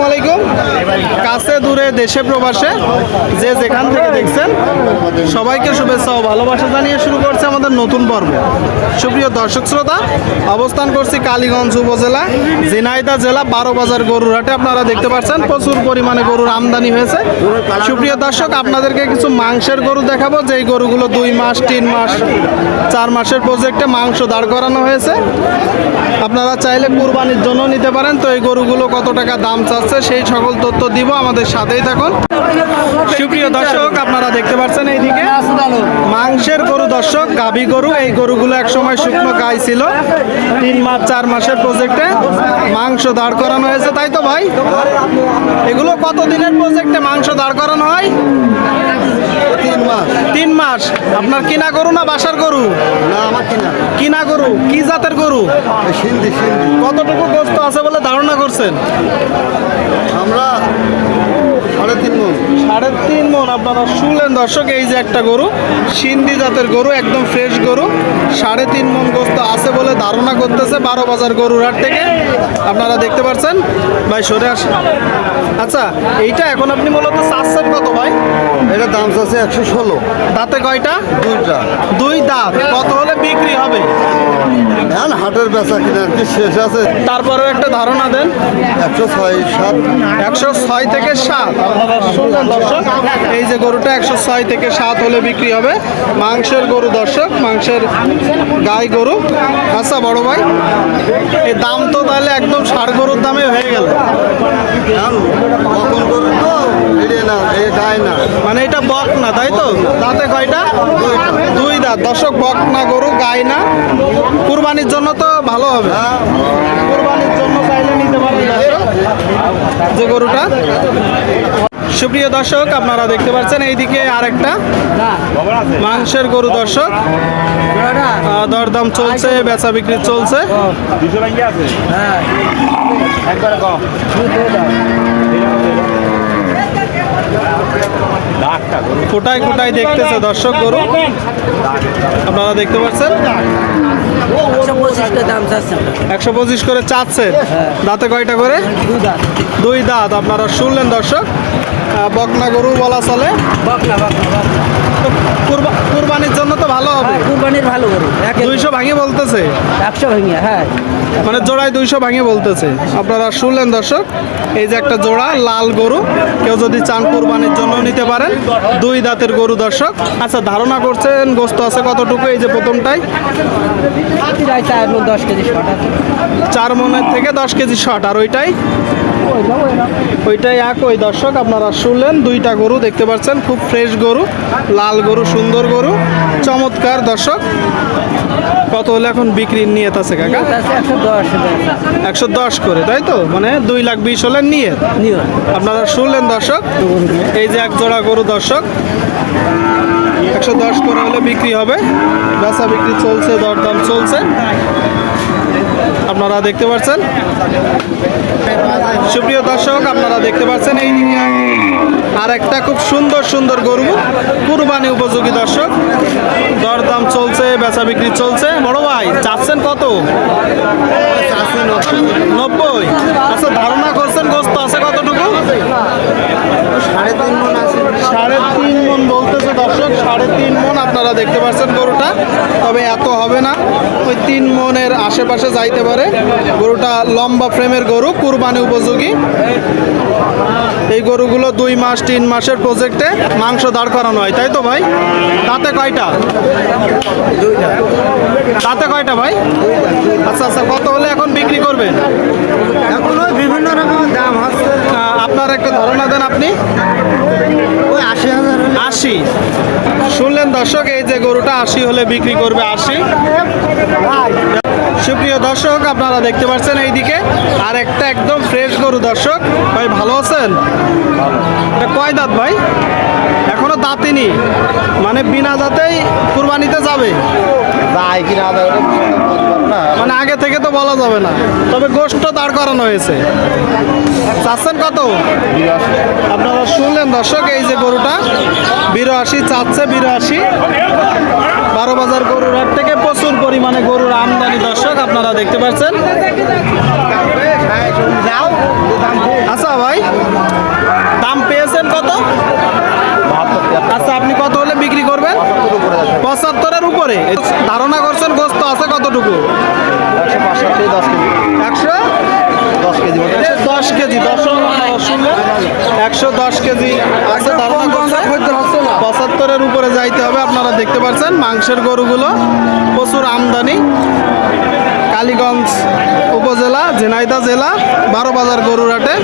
আসসালামু আলাইকুম। কাছে দূরে দেশে প্রবাসে যে যেখান থেকে দেখছেন সবাইকে শুভেচ্ছা ও ভালোবাসা জানিয়ে শুরু করছে আমাদের নতুন পর্ব। সুপ্রিয় দর্শক শ্রোতা, অবস্থান করছি কালীগঞ্জ উপজেলা ঝিনাইদহ জেলা 12 বাজার গরুর হাটে। আপনারা দেখতে পাচ্ছেন প্রচুর পরিমাণে গরুর আমদানি হয়েছে। সুপ্রিয় দর্শক, আপনাদেরকে কিছু মাংসের গরু দেখাবো, যেই গরুগুলো 2 মাস 3 মাস 4 মাসের প্রজেক্টে মাংস দাঁড় করানো হয়েছে। আপনারা চাইলে কুরবানির জন্য নিতে পারেন। তো এই গরুগুলো কত টাকা দাম চাচ্ছে সেই সকল তথ্য দিব, আমাদের সাথেই থাকুন। সুপ্রিয় দর্শক, আপনারা দেখতে পাচ্ছেন এইদিকে মাংসের গরু দর্শক, গাভী গরু। এই গরুগুলো একসময় শুকনো গাই ছিল, 3 মাস 4 মাসের প্রজেক্টে মাংস দাঁড় করানো হয়েছে, তাই তো ভাই? এগুলো কত দিনের প্রজেক্টে মাংস দাঁড় করানো হয়? 3 মাস। আপনার কিনা গরু না বাসার গরু? না, আমার কিনা গরু। কি জাতের গরু? সিন্ধি। কতটুকু গোস্ত আছে বলে ধারণা করছেন? আমরা 3.5 মণ। 3.5 মণ। আপনারা শুনলেন দর্শক, এই যে একটা গরু, সিন্ধি জাতের গরু, একদম ফ্রেশ গরু, 3.5 মণ গোস্ত আছে বলে ধারণা করতেছে 12 বাজার গরুর হাট থেকে। আপনারা দেখতে পাচ্ছেন। ভাই সরে আসেন। আচ্ছা, এইটা এখন আপনি মূলত চাচ্ছেন কত ভাই? এটা দাম আছে 116। দাঁতে কয়টা? 2টা। 2 দাঁত। কত হলে বিক্রি হবে? এখন হাটের বেচা কিনা কি শেষ আছে? তারপরেও একটা ধারণা দেন। 106, 7। 106 থেকে 7। আপনারা শুনলেন দর্শক, এই যে গরুটা 106 থেকে 7 হলে বিক্রি হবে। মাংসের গরু দর্শক, মাংসের গাই গরু। আচ্ছা বড় ভাই, এই দাম তো তাহলে একদম ষাড় গরুর দামে হয়ে গেল। এখন কখন করুন তো এড়িয়ে না, এ গায় না। মানে এটা বক না, তাই তো? দাঁতে কয়টা? 2 দাঁত। দর্শক, বক না গরু, গাই না। কুরবানির জন্য তো ভালো হবে। কুরবানির জন্য চাইলে নিতে পারেন দর্শক যে গরুটা। সুপ্রিয় দর্শক, আপনারা দেখতে পাচ্ছেন এইদিকে আরেকটা মাংসের গরু দর্শক। দরদাম চলছে, বেচা বিক্রি চলছে। কোটায় কোটায় দেখতেছে দর্শক গরু, আপনারা দেখতে পাচ্ছেন। 125 করে চাচ্ছে। দাঁতে কয়টা করে? 2 দাঁত। আপনারা শুনলেন দর্শক, বকনা গরু বলা চলে। কুরবানির জন্য তো ভালো হবে। কুরবানির ভালো গরু 200 ভাঙে বলতেছে। 100 ভেঙে, হ্যাঁ, মানে জোড়ায় 200 ভাঙে বলতেছে। আপনারা শুনলেন দর্শক, এই যে একটা জোড়া লাল গরু, কেউ যদি চান কুরবানির জন্য নিতে পারেন। 2 দাঁতের গরু দর্শক। আচ্ছা, ধারণা করছেন গোস্ত আছে কতটুকু? এই যে প্রথমটাই 10 কেজি শর্ট আছে। 4 মণের থেকে 10 কেজি শর্ট। আর ওইটাই একই দর্শক। আপনারা শুনলেন, 2টা গরু দেখতে পাচ্ছেন, খুব ফ্রেশ গরু, লাল গরু, সুন্দর গরু, চমৎকার দর্শক। কত হলে এখন বিক্রির নিয়ত আছে কাকা? 110 করে, তাই তো? মানে 2,20,000 হলে নিয়ত। আপনারা শুনলেন দর্শক, এই যে এক জোড়া গরু দর্শক, 110 করে হলে বিক্রি হবে। বেচা বিক্রি চলছে, দরদাম চলছে, আপনারা দেখতে পাচ্ছেন। সুপ্রিয় দর্শক, আপনারা দেখতে পাচ্ছেন এই আর একটা খুব সুন্দর সুন্দর গরু, কুরবানি উপযোগী দর্শক। দরদাম চলছে, বেচা বিক্রি চলছে। বড় ভাই চাচ্ছেন কত? 90। আচ্ছা, ধারণা করছেন গোস্ত আছে কতটুকু? 3.5 মণ আছে। 3.5 মণ বলতেছে দর্শক। 3.5 মণ আপনারা দেখতে পাচ্ছেন গরুটা, তবে এত হবে না, ওই 3 মণের আশেপাশে যাইতে পারে। গরুটা লম্বা ফ্রেমের গরু, কুরবানি উপযোগী। এই গরুগুলো 2 মাস 3 মাসের প্রজেক্টে মাংস দাঁড় করানো হয়, তাই তো ভাই? দাঁতে কয়টা? 2টা। দাঁতে কয়টা ভাই? আচ্ছা আচ্ছা, কত হলে এখন বিক্রি করবেন? এখন ওই বিভিন্ন রকমের দাম হচ্ছে। আপনার একটা ধারণা দেন আপনি। ওই 80,000। 80। শুনলেন দর্শক, এই যে গরুটা 80 হলে বিক্রি করবে। 80। সুপ্রিয় দর্শক, আপনারা দেখতে পাচ্ছেন এইদিকে আর একটা একদম ফ্রেশ গরু দর্শক। ভাই ভালো আছেন? এটা কয় দাঁত ভাই? এখনো দাঁতিনি, মানে বিনা দাঁতেই কুরবানিতে যাবে। মানে আগে থেকে তো বলা যাবে না, তবে গোশত দাঁড় করানো হয়েছে। চাচ্ছেন কত? আপনারা শুনলেন দর্শক, এই যে গরুটা 82 চাচ্ছে। 82। 12 বাজার গরুর হাট থেকে প্রচুর পরিমাণে গরুর আমদানি দর্শক, আপনারা দেখতে পাচ্ছেন। আচ্ছা ভাই, উপরে। ধারণা করছেন গোস্ত আছে কতটুকু? 105 থেকে 10 কেজি 110 কেজি মতো। 10 কেজি 110 কেজি আছে ধারণা করছেন। 75-এর উপরে যাইতে হবে। আপনারা দেখতে পাচ্ছেন মাংসের গরুগুলো প্রচুর আমদানি। কালীগঞ্জ উপজেলা, ঝিনাইদহ জেলা, 12 বাজার গরুর হাটে।